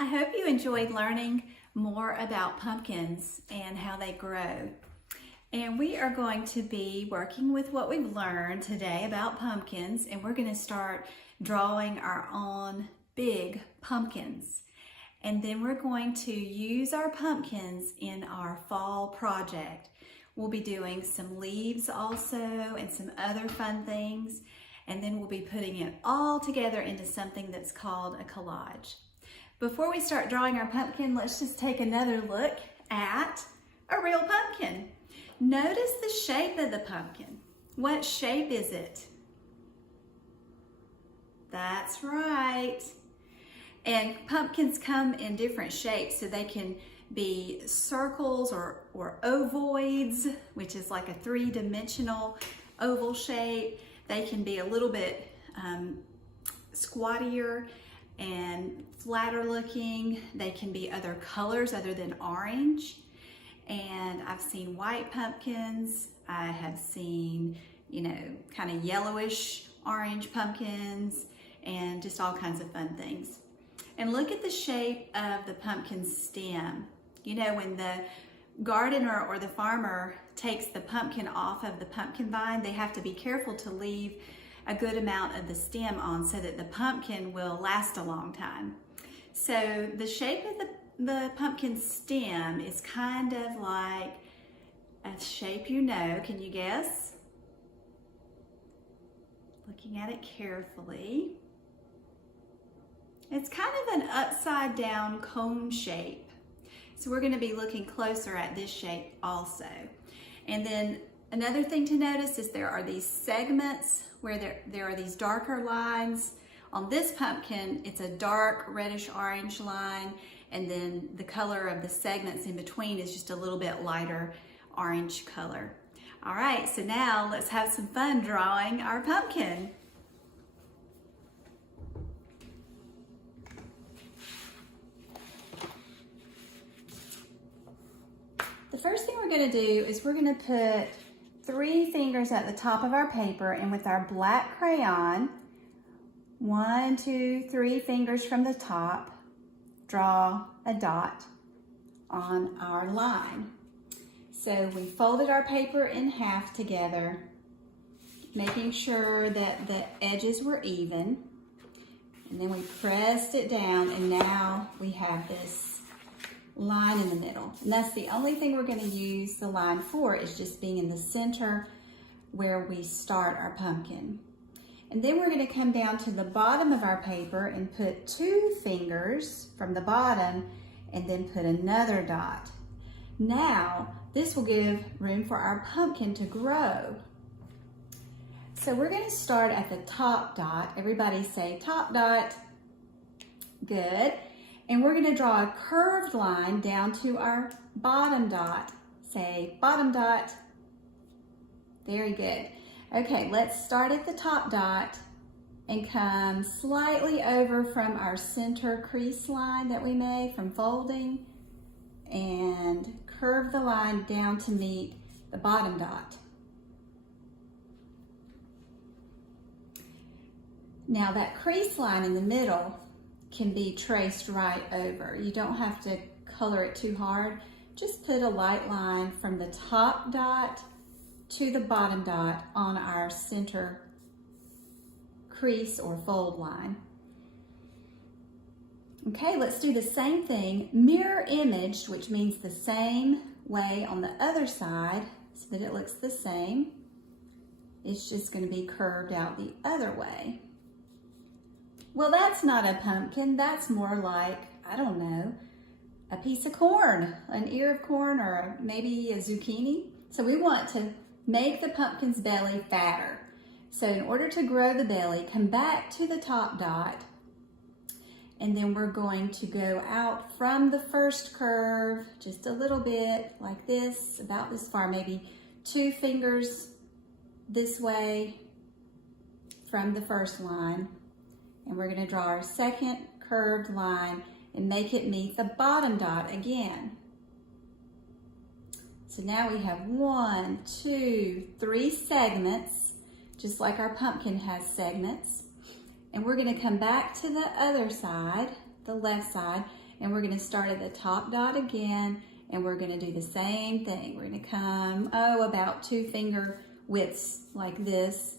I hope you enjoyed learning more about pumpkins and how they grow. And we are going to be working with what we've learned today about pumpkins, and we're going to start drawing our own big pumpkins. And then we're going to use our pumpkins in our fall project. We'll be doing some leaves also and some other fun things. And then we'll be putting it all together into something that's called a collage. Before we start drawing our pumpkin, let's just take another look at a real pumpkin. Notice the shape of the pumpkin. What shape is it? That's right. And pumpkins come in different shapes, so they can be circles or ovoids, which is like a three-dimensional oval shape. They can be a little bit squattier and flatter looking. They can be other colors other than orange. And I've seen white pumpkins. I have seen, kind of yellowish orange pumpkins and just all kinds of fun things. And look at the shape of the pumpkin stem. When the gardener or the farmer takes the pumpkin off of the pumpkin vine, they have to be careful to leave a good amount of the stem on so that the pumpkin will last a long time. So the shape of the pumpkin stem is kind of like a shape can you guess? Looking at it carefully. It's kind of an upside down cone shape. So we're going to be looking closer at this shape also. And then another thing to notice is there are these segments where there are these darker lines. On this pumpkin, it's a dark reddish orange line, and then the color of the segments in between is just a little bit lighter orange color. All right, so now let's have some fun drawing our pumpkin. The first thing we're going to do is we're going to put 3 fingers at the top of our paper, and with our black crayon, 1, 2, 3 fingers from the top, draw a dot on our line. So we folded our paper in half together, making sure that the edges were even, and then we pressed it down, and now we have this line in the middle. And that's the only thing we're going to use the line for, is just being in the center where we start our pumpkin. And then we're going to come down to the bottom of our paper and put 2 fingers from the bottom and then put another dot. Now this will give room for our pumpkin to grow. So we're going to start at the top dot. Everybody say top dot. Good. And we're going to draw a curved line down to our bottom dot. Say bottom dot. Very good. Okay, let's start at the top dot and come slightly over from our center crease line that we made from folding, and curve the line down to meet the bottom dot. Now that crease line in the middle can be traced right over. You don't have to color it too hard. Just put a light line from the top dot to the bottom dot on our center crease or fold line. Okay, let's do the same thing, mirror image, which means the same way on the other side so that it looks the same. It's just going to be curved out the other way. Well, that's not a pumpkin. That's more like, I don't know, a piece of corn, an ear of corn, or maybe a zucchini. So we want to make the pumpkin's belly fatter. So in order to grow the belly, come back to the top dot, and then we're going to go out from the first curve just a little bit like this, about this far, maybe 2 fingers this way from the first line. And we're going to draw our second curved line and make it meet the bottom dot again. So now we have 1, 2, 3 segments, just like our pumpkin has segments. And we're going to come back to the other side, the left side, and we're gonna start at the top dot again, and we're gonna do the same thing. We're gonna come, about 2 finger widths like this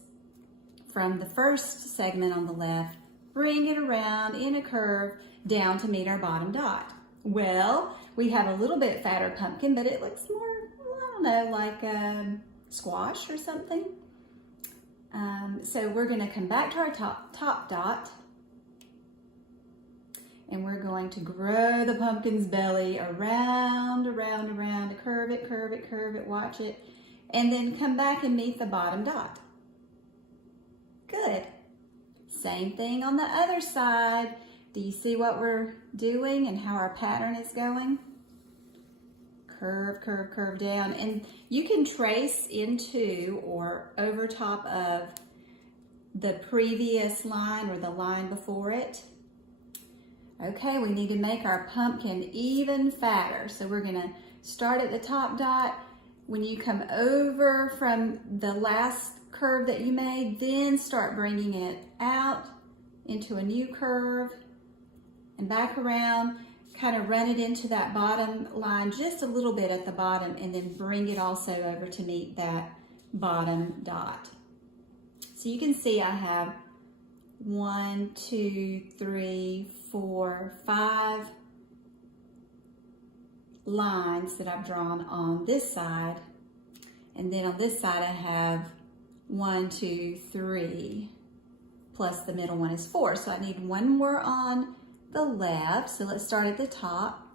from the first segment on the left, bring it around in a curve down to meet our bottom dot. Well, we have a little bit fatter pumpkin, but it looks more, I don't know, like squash or something. So we're gonna come back to our top dot, and we're going to grow the pumpkin's belly around, curve it, watch it, and then come back and meet the bottom dot. Good. Same thing on the other side. Do you see what we're doing and how our pattern is going? Curve, curve, curve down. And you can trace into or over top of the previous line or the line before it. Okay, we need to make our pumpkin even fatter. So we're gonna start at the top dot. When you come over from the last curve that you made, then start bringing it out into a new curve and back around, kind of run it into that bottom line just a little bit at the bottom, and then bring it also over to meet that bottom dot. So you can see I have 1, 2, 3, 4, 5 lines that I've drawn on this side, and then on this side I have 1, 2, 3, plus the middle one is 4. So I need one more on the left. So let's start at the top,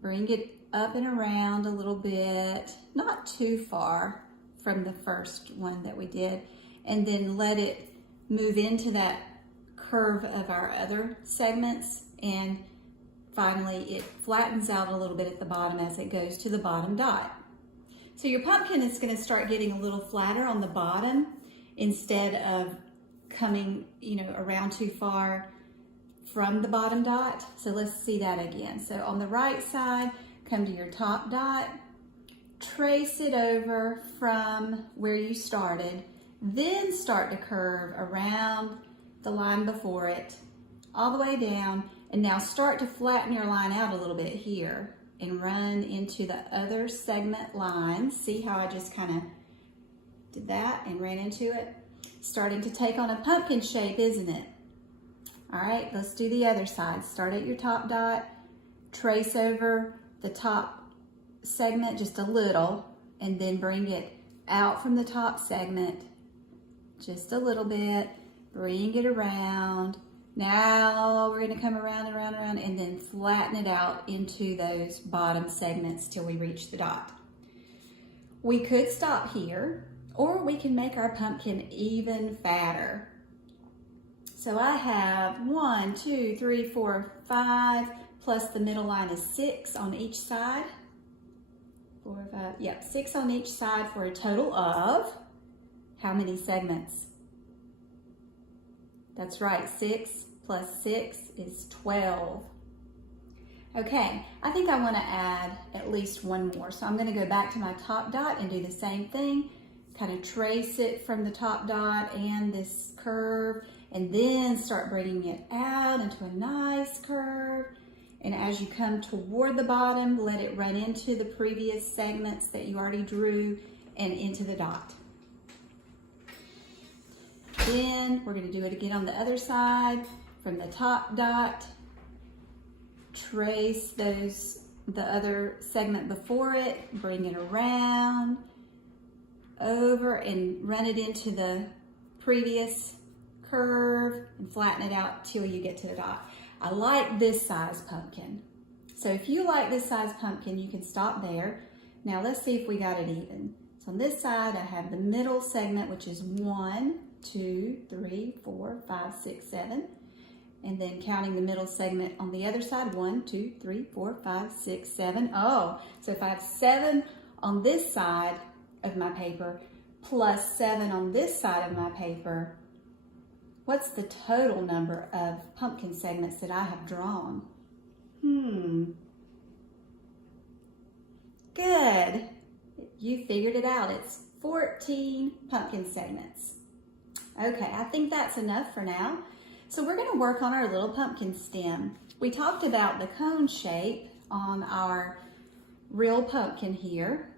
bring it up and around a little bit, not too far from the first one that we did, and then let it move into that curve of our other segments, and finally it flattens out a little bit at the bottom as it goes to the bottom dot. So your pumpkin is going to start getting a little flatter on the bottom instead of coming, around too far from the bottom dot. So let's see that again. So on the right side, come to your top dot, trace it over from where you started, then start to curve around the line before it, all the way down, and now start to flatten your line out a little bit here and run into the other segment lines. See how I just kind of did that and ran into it? Starting to take on a pumpkin shape, isn't it? All right, let's do the other side. Start at your top dot, trace over the top segment just a little, and then bring it out from the top segment just a little bit, bring it around. Now we're gonna come around, and then flatten it out into those bottom segments till we reach the dot. We could stop here, or we can make our pumpkin even fatter. So I have 1, 2, 3, 4, 5, plus the middle line is 6 on each side. 4, 5, yep, 6 on each side for a total of how many segments? That's right, 6 plus 6 is 12. Okay, I think I want to add at least one more. So I'm going to go back to my top dot and do the same thing. Kind of trace it from the top dot and this curve, and then start bringing it out into a nice curve. And as you come toward the bottom, let it run into the previous segments that you already drew and into the dot. Then we're going to do it again on the other side. From the top dot, trace the other segment before it, bring it around, over, and run it into the previous curve and flatten it out till you get to the dot. I like this size pumpkin. So if you like this size pumpkin, you can stop there. Now let's see if we got it even. So on this side, I have the middle segment, which is 1, 2, 3, 4, 5, 6, 7. And then counting the middle segment on the other side, 1, 2, 3, 4, 5, 6, 7. Oh, so if I have 7 on this side of my paper plus 7 on this side of my paper, what's the total number of pumpkin segments that I have drawn? Good. You figured it out. It's 14 pumpkin segments. Okay, I think that's enough for now. So we're gonna work on our little pumpkin stem. We talked about the cone shape on our real pumpkin here,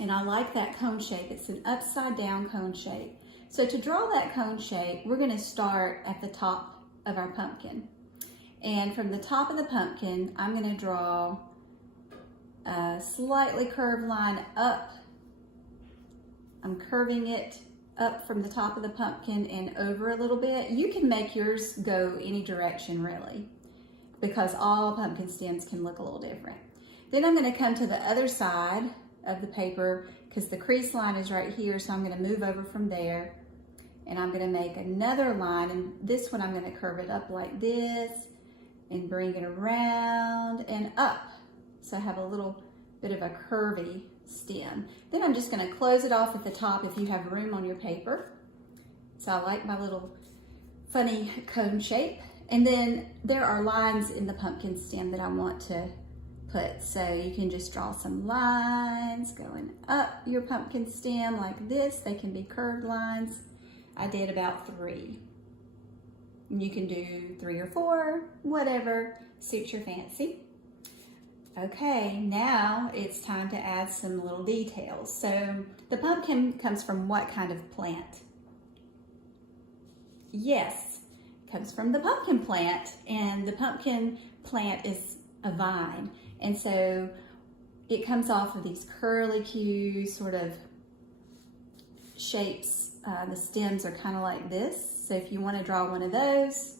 and I like that cone shape. It's an upside down cone shape. So to draw that cone shape, we're gonna start at the top of our pumpkin. And from the top of the pumpkin, I'm gonna draw a slightly curved line up. I'm curving it up from the top of the pumpkin and over a little bit. You can make yours go any direction really, because all pumpkin stems can look a little different. Then I'm gonna come to the other side of the paper because the crease line is right here, so I'm gonna move over from there and I'm gonna make another line, and this one I'm gonna curve it up like this and bring it around and up. So I have a little bit of a curvy stem. Then I'm just gonna close it off at the top if you have room on your paper. So I like my little funny cone shape. And then there are lines in the pumpkin stem that I want to put. So you can just draw some lines going up your pumpkin stem like this. They can be curved lines. I did about 3. You can do 3 or 4, whatever suits your fancy. Okay, now it's time to add some little details. So the pumpkin comes from what kind of plant? Yes, it comes from the pumpkin plant, and the pumpkin plant is a vine. And so it comes off of these curlicue sort of shapes. The stems are kind of like this. So if you want to draw one of those,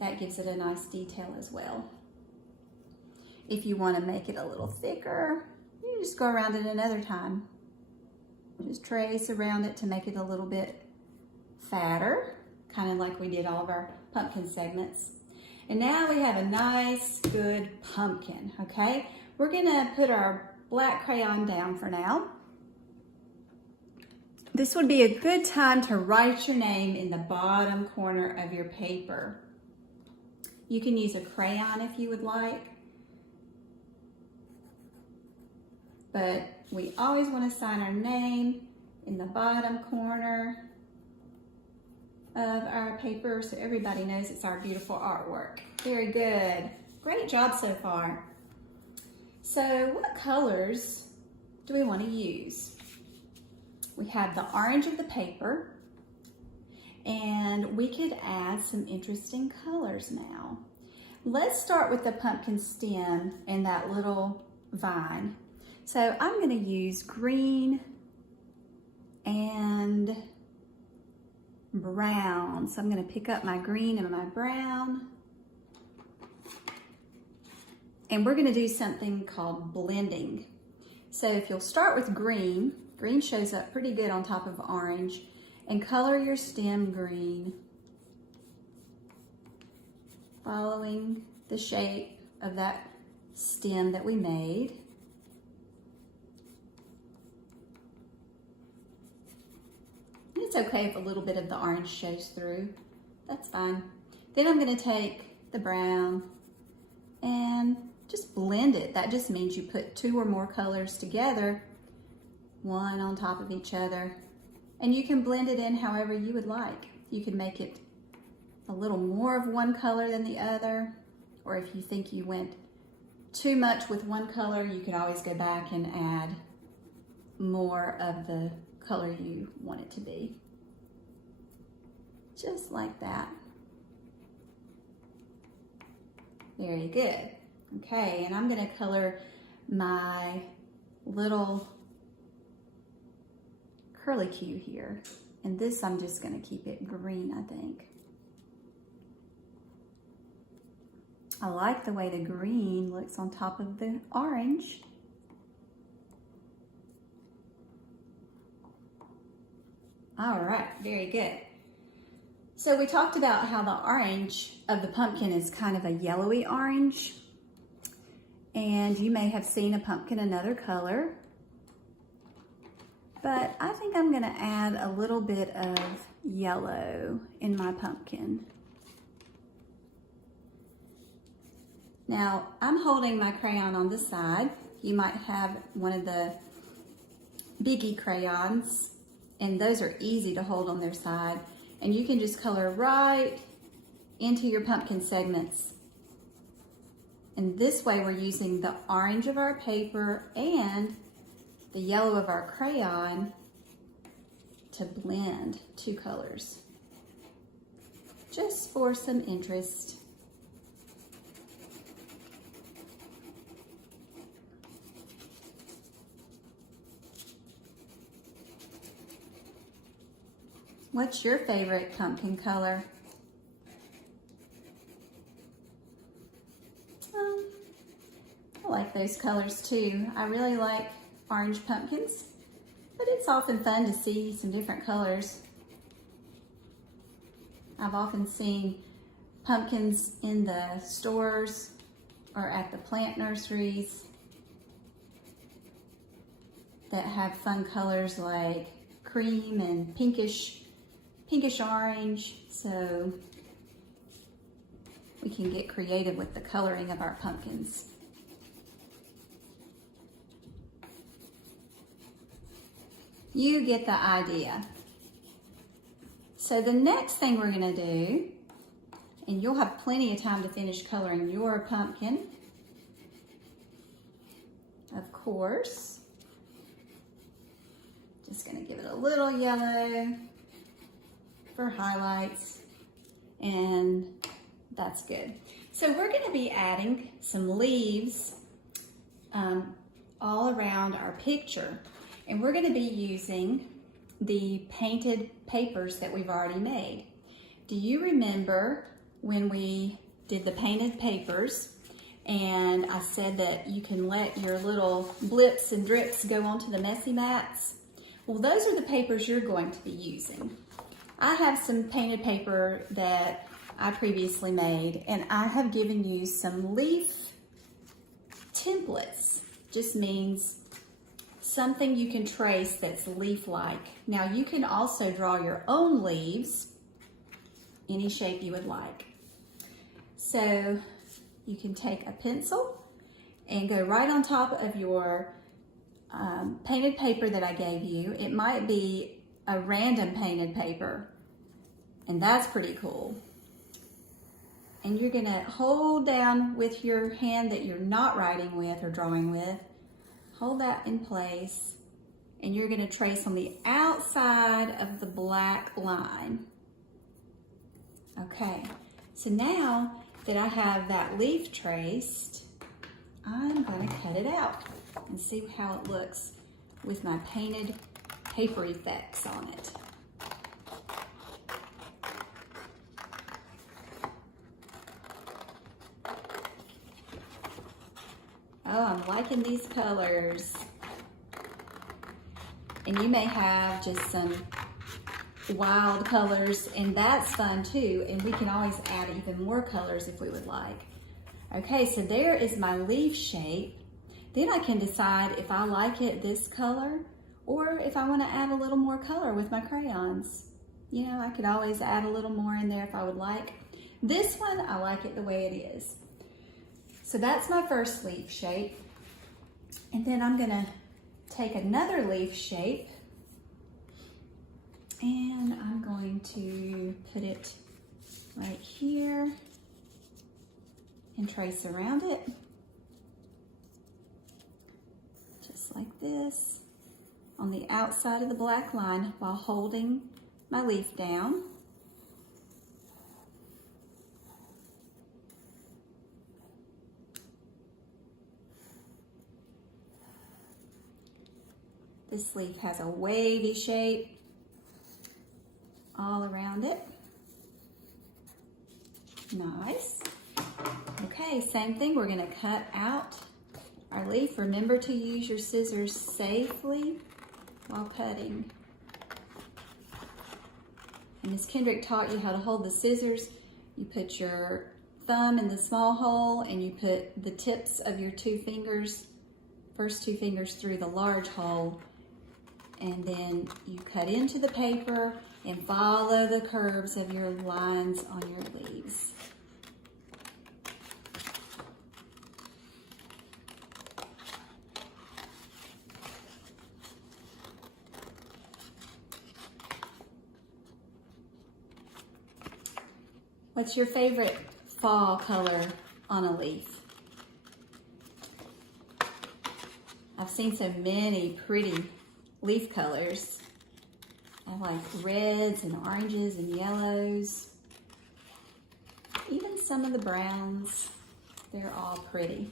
that gives it a nice detail as well. If you want to make it a little thicker, you just go around it another time. Just trace around it to make it a little bit fatter, kind of like we did all of our pumpkin segments. And now we have a nice, good pumpkin, okay? We're gonna put our black crayon down for now. This would be a good time to write your name in the bottom corner of your paper. You can use a crayon if you would like, but we always want to sign our name in the bottom corner of our paper so everybody knows it's our beautiful artwork. Very good. Great job so far. So what colors do we want to use? We have the orange of the paper, and we could add some interesting colors now. Let's start with the pumpkin stem and that little vine. So I'm going to use green and brown. So I'm going to pick up my green and my brown. And we're going to do something called blending. So if you'll start with green, green shows up pretty good on top of orange, and color your stem green, following the shape of that stem that we made. It's okay if a little bit of the orange shows through. That's fine. Then I'm going to take the brown and just blend it. That just means you put 2 or more colors together, one on top of each other, and you can blend it in however you would like. You can make it a little more of one color than the other, or if you think you went too much with one color, you could always go back and add more of the color you want it to be. Just like that. Very good. Okay, and I'm going to color my little curlicue here. And this I'm just going to keep it green, I think. I like the way the green looks on top of the orange. All right, very good. So we talked about how the orange of the pumpkin is kind of a yellowy orange. And you may have seen a pumpkin another color. But I think I'm going to add a little bit of yellow in my pumpkin. Now, I'm holding my crayon on the side. You might have one of the biggie crayons, and those are easy to hold on their side. And you can just color right into your pumpkin segments. And this way we're using the orange of our paper and the yellow of our crayon to blend two colors, just for some interest. What's your favorite pumpkin color? I like those colors too. I really like orange pumpkins, but it's often fun to see some different colors. I've often seen pumpkins in the stores or at the plant nurseries that have fun colors like cream and pinkish orange. So we can get creative with the coloring of our pumpkins. You get the idea. So the next thing we're gonna do, and you'll have plenty of time to finish coloring your pumpkin, of course. Just gonna give it a little yellow for highlights, and that's good. So we're gonna be adding some leaves all around our picture. And we're going to be using the painted papers that we've already made. Do you remember when we did the painted papers and I said that you can let your little blips and drips go onto the messy mats? Well, those are the papers you're going to be using. I have some painted paper that I previously made, and I have given you some leaf templates. Just means something you can trace that's leaf-like. Now you can also draw your own leaves, any shape you would like. So you can take a pencil and go right on top of your painted paper that I gave you. It might be a random painted paper, and that's pretty cool. And you're gonna hold down with your hand that you're not writing with or drawing with, hold that in place, and you're gonna trace on the outside of the black line. Okay, so now that I have that leaf traced, I'm gonna cut it out and see how it looks with my painted paper effects on it. Oh, I'm liking these colors. And you may have just some wild colors, and that's fun too. And we can always add even more colors if we would like. Okay, so there is my leaf shape. Then I can decide if I like it this color or if I want to add a little more color with my crayons. You know, I could always add a little more in there if I would like. This one, I like it the way it is. So that's my first leaf shape. And then I'm gonna take another leaf shape and I'm going to put it right here and trace around it, just like this, on the outside of the black line while holding my leaf down. This leaf has a wavy shape all around it. Nice. Okay, same thing. We're gonna cut out our leaf. Remember to use your scissors safely while cutting. And Ms. Kendrick taught you how to hold the scissors. You put your thumb in the small hole and you put the tips of your first two fingers through the large hole. And then you cut into the paper and follow the curves of your lines on your leaves. What's your favorite fall color on a leaf? I've seen so many pretty leaf colors. I like reds and oranges and yellows. Even some of the browns. They're all pretty.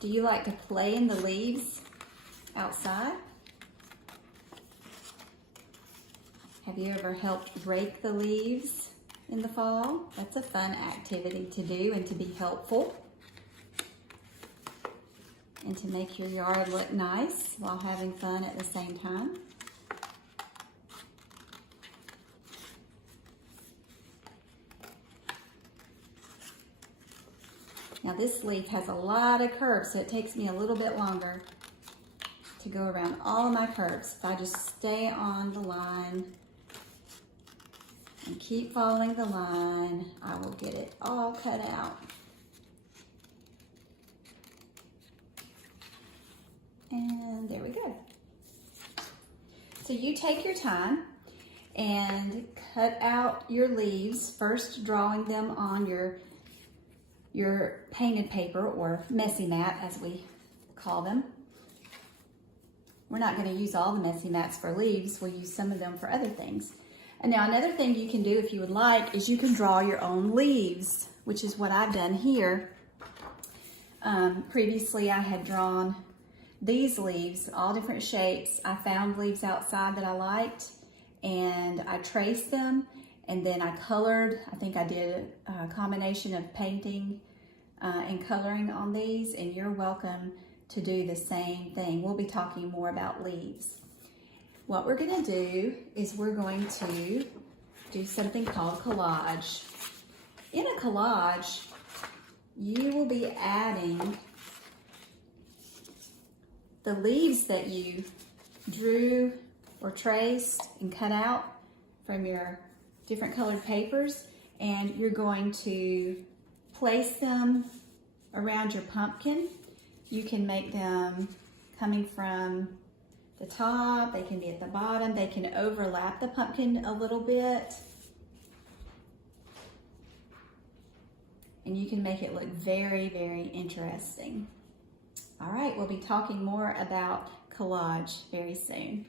Do you like to play in the leaves outside? Have you ever helped rake the leaves in the fall? That's a fun activity to do and to be helpful. And to make your yard look nice while having fun at the same time. Now this leaf has a lot of curves, so it takes me a little bit longer to go around all of my curves. If I just stay on the line and keep following the line, I will get it all cut out. And there we go. So you take your time and cut out your leaves, first drawing them on your painted paper, or messy mat as we call them. We're not going to use all the messy mats for leaves. We'll use some of them for other things. And now another thing you can do if you would like is you can draw your own leaves, which is what I've done here. Previously I had drawn these leaves, all different shapes. I found leaves outside that I liked and I traced them, and then I colored. I think I did a combination of painting and coloring on these, and you're welcome to do the same thing. We'll be talking more about leaves. What we're going to do is we're going to do something called collage. In a collage, you will be adding the leaves that you drew or traced and cut out from your different colored papers, and you're going to place them around your pumpkin. You can make them coming from the top, they can be at the bottom, they can overlap the pumpkin a little bit. And you can make it look very, very interesting. All right, we'll be talking more about collage very soon.